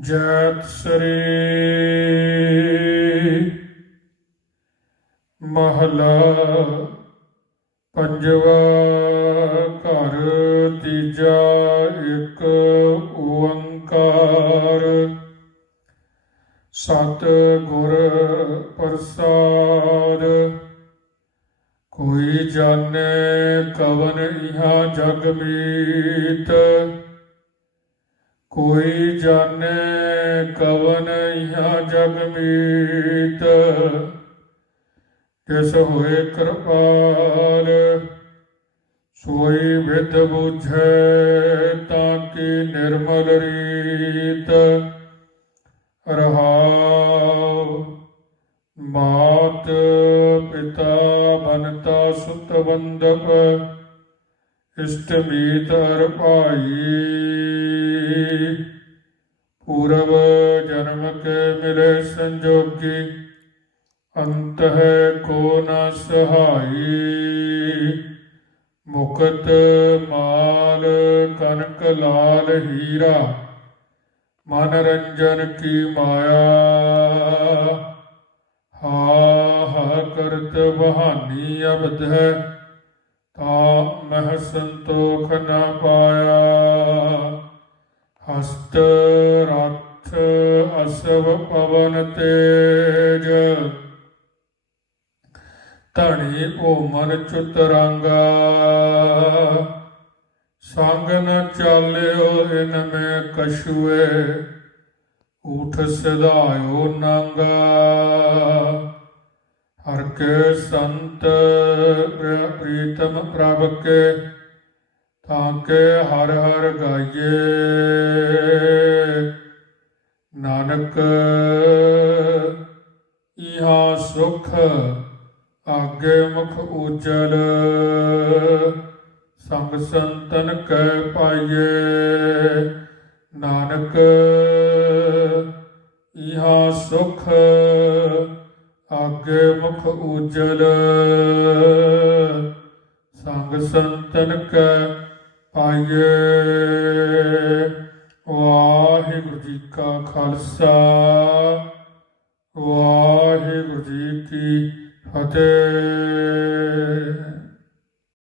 ਜੈਤ ਸ੍ਰੀ ਮਹਲਾ ਪੰਜਵਾ ਘਰ, ਤੀਜਾ ਇੱਕ ਓੰਕਾਰ। ਸਤ ਗੁਰ ਪ੍ਰਸਾਦ, ਕੋਈ ਜਾਣੇ ਕਵਨ ਇਹਾ ਜਗ ਮੀਤ। ਕੋਈ ਜਾਣੇ ਕਵਨ ਇਹਾ ਜਗ ਮੀਤ। ਤਿਸ ਹੋਏ ਕਿਰਪਾਲ, ਸੋਈ ਵਿਦ ਬੁਝੈ ਤਾਂ ਕਿ ਨਿਰਮਲ ਰੀਤ। ਰਹਾਉ ਮਾਤ ਪਿਤਾ ਬਨਤਾ ਸੁਤ ਬੰਦਪ ਇਸ਼ਟਮੀਤਰ ਅਰ ਭਾਈ। ਪੂਰਵ ਜਨਮ ਕੇ ਮਿਲੇ ਸੰਜੋਗੀ, ਅੰਤ ਹੈ ਕੋ ਨ ਸਹਾਈ। ਮੁਕਤ ਮਾਲ ਕਨਕ ਲਾਲ ਹੀਰਾ, ਮਨ ਰੰਜਨ ਕੀ ਮਾਇਆ। ਹਾ ਹਾ ਕਰਤ ਬਹਾਨੀ ਅਬਦ ਹੈ। ਤਾ ਮਹ ਸੰਤੋਖ ਨ ਪਾਇਆ ਹਸਤ ਰਥ ਅਸਵ ਪਵਨ ਤੇਜ ਧਣੀ ਓਮਨ ਚੁਤਰੰਗਾ ਸੰਗ ਨ ਚਾਲਿਓ ਇਨ ਮੈਂ ਕਛੁਏ ਊਠ ਸਿਧਾਇਓ ਨੰਗਾ ਕੇ ਸੰਤ ਪ੍ਰੀਤਮ ਪ੍ਰਭ ਕੇ ਤਾਂ ਕੇ ਹਰ ਹਰ ਗਾਈਏ। ਨਾਨਕ ਇਹਾ ਸੁਖ, ਆਗੇ ਮੁਖ ਉਜਲ, ਸੰਗ ਸੰਤਨ ਕੈ ਪਾਈਏ। ਨਾਨਕ ਇਹਾ ਸੁਖ ਆਗੇ ਮੁਖ ਉਜਲ। ਸੰਗ ਸੰਤਨ ਕੈ ਪਾਈਏ। ਵਾਹਿਗੁਰੂ ਜੀ ਕਾ ਖਾਲਸਾ। ਵਾਹਿਗੁਰੂ ਜੀ ਕੀ ਫਤਿਹ।